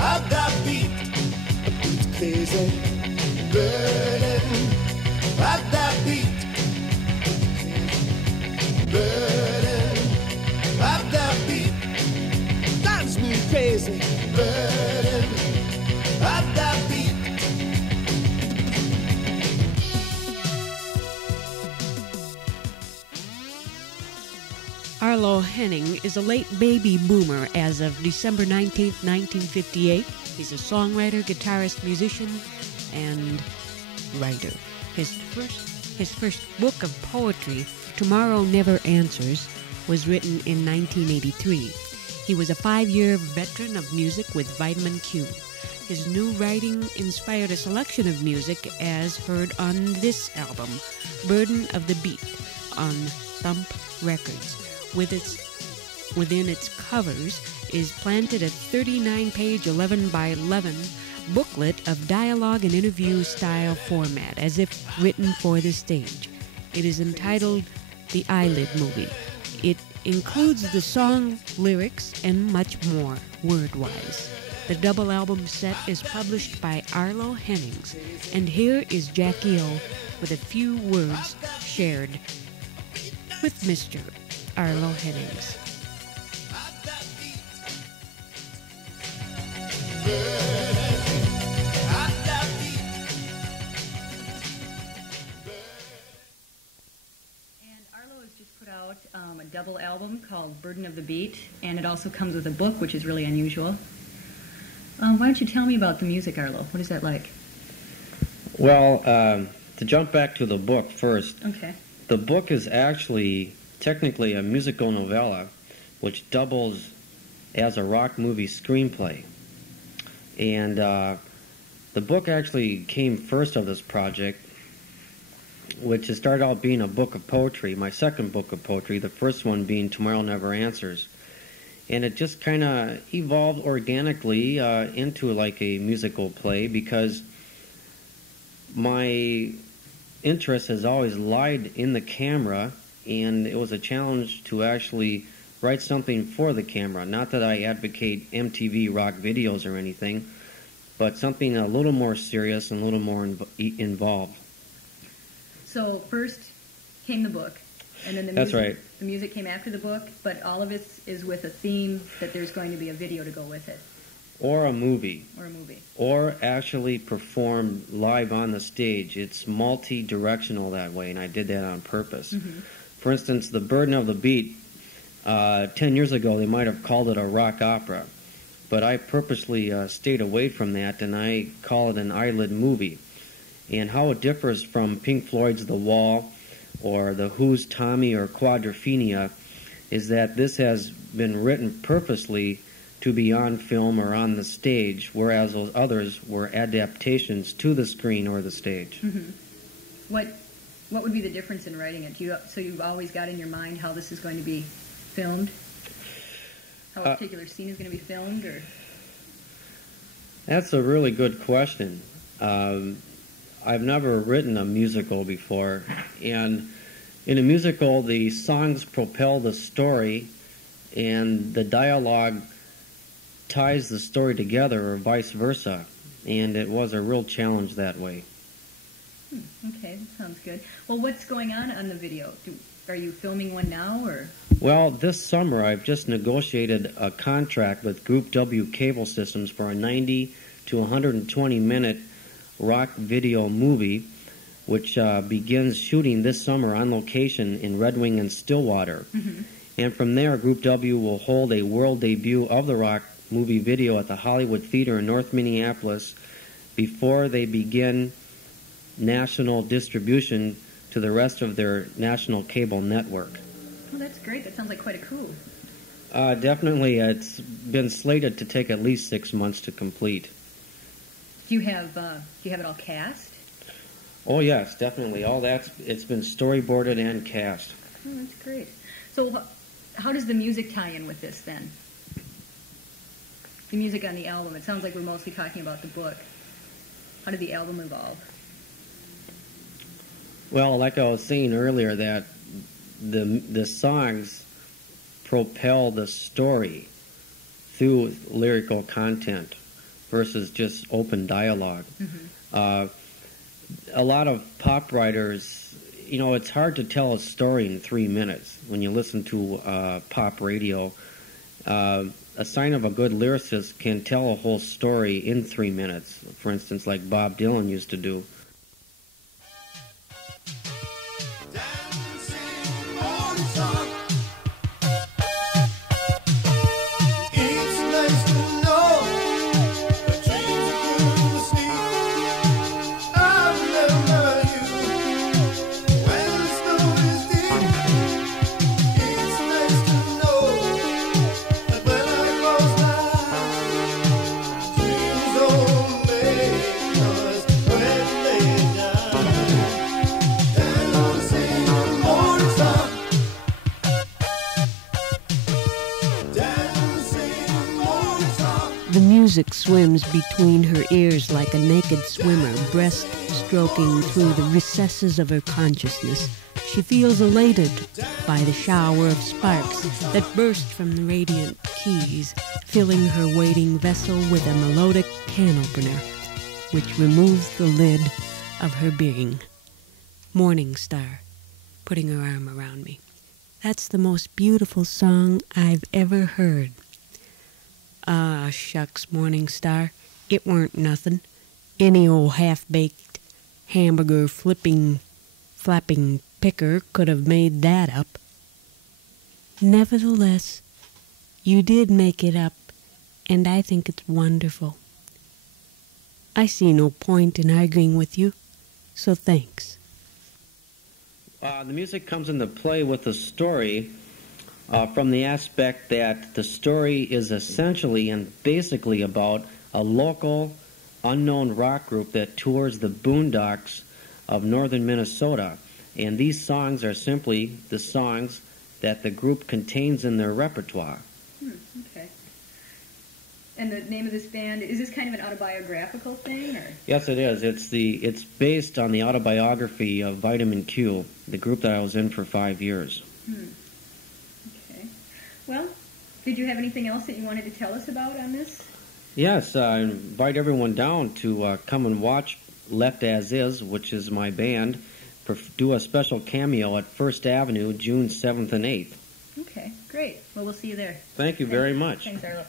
of the beat. It's crazy burden of the beat. Burden of the beat drives me crazy. Burden of the beat. Arlo Hennings is a late baby boomer as of December 19, 1958. He's a songwriter, guitarist, musician, and writer. His first book of poetry, Tomorrow Never Answers, was written in 1983. He was a 5-year veteran of music with Vitamin Q. His new writing inspired a selection of music as heard on this album, Burden of the Beat, on Thump Records. Within its covers is planted a 39-page 11 by 11 booklet of dialogue and interview style format, as if written for the stage. It is entitled The Eyelid Movie. It includes the song lyrics and much more, word-wise. The double album set is published by Arlo Hennings, and here is Jackie O with a few words shared with Mr. Arlo Hennings. A double album called Burden of the Beat, and it also comes with a book, which is really unusual. Why don't you tell me about the music, Arlo? What is that like? Well, to jump back to the book first. Okay. The book is actually technically a musical novella, which doubles as a rock movie screenplay. And the book actually came first of this project, which started out being a book of poetry, my second book of poetry, the first one being Tomorrow Never Answers. And it just kind of evolved organically into like a musical play, because my interest has always lied in the camera, and it was a challenge to actually write something for the camera. Not that I advocate MTV rock videos or anything, but something a little more serious and a little more involved. So first came the book, and then That's right. The music came after the book, but all of it is with a theme that there's going to be a video to go with it. Or a movie. Or a movie. Or actually performed live on the stage. It's multi-directional that way, and I did that on purpose. Mm-hmm. For instance, The Burden of the Beat, 10 years ago they might have called it a rock opera, but I purposely stayed away from that, and I call it an eyelid movie. And how it differs from Pink Floyd's The Wall or The Who's Tommy or Quadrophenia is that this has been written purposely to be on film or on the stage, whereas those others were adaptations to the screen or the stage. Mm-hmm. What would be the difference in writing it? So you've always got in your mind how this is going to be filmed? How a particular scene is going to be filmed? Or? That's a really good question. I've never written a musical before, and in a musical the songs propel the story and the dialogue ties the story together, or vice versa, and it was a real challenge that way. Okay, that sounds good. Well, what's going on the video? Are you filming one now, or? Well, this summer I've just negotiated a contract with Group W Cable Systems for a 90 to 120 minute rock video movie, which begins shooting this summer on location in Red Wing and Stillwater. Mm-hmm. And from there, Group W will hold a world debut of the rock movie video at the Hollywood Theater in North Minneapolis before they begin national distribution to the rest of their national cable network. Oh, that's great. That sounds like quite a coup. Definitely. It's been slated to take at least 6 months to complete. Do you have it all cast? Oh, yes, definitely. All that's, it's been storyboarded and cast. Oh, that's great. So how does the music tie in with this, then? The music on the album. It sounds like we're mostly talking about the book. How did the album evolve? Well, like I was saying earlier, that the songs propel the story through lyrical content, versus just open dialogue. A lot of pop writers, it's hard to tell a story in 3 minutes when you listen to pop radio. A sign of a good lyricist can tell a whole story in 3 minutes, for instance, like Bob Dylan used to do. Music swims between her ears like a naked swimmer, breast stroking through the recesses of her consciousness. She feels elated by the shower of sparks that burst from the radiant keys, filling her waiting vessel with a melodic can opener, which removes the lid of her being. Morning Star, putting her arm around me. That's the most beautiful song I've ever heard. Ah, shucks, Morning Star, it weren't nothing. Any old half-baked hamburger flapping picker could have made that up. Nevertheless, you did make it up, and I think it's wonderful. I see no point in arguing with you, so thanks. The music comes into play with the story from the aspect that the story is essentially and basically about a local, unknown rock group that tours the boondocks of northern Minnesota. And these songs are simply the songs that the group contains in their repertoire. Okay. And the name of this band, is this kind of an autobiographical thing? Or? Yes, it is. It's based on the autobiography of Vitamin Q, the group that I was in for 5 years. Okay. Well, did you have anything else that you wanted to tell us about on this? Yes, I invite everyone down to come and watch Left As Is, which is my band, do a special cameo at First Avenue, June 7th and 8th. Okay, great. Well, we'll see you there. Thank you very much. Thanks, Arlo.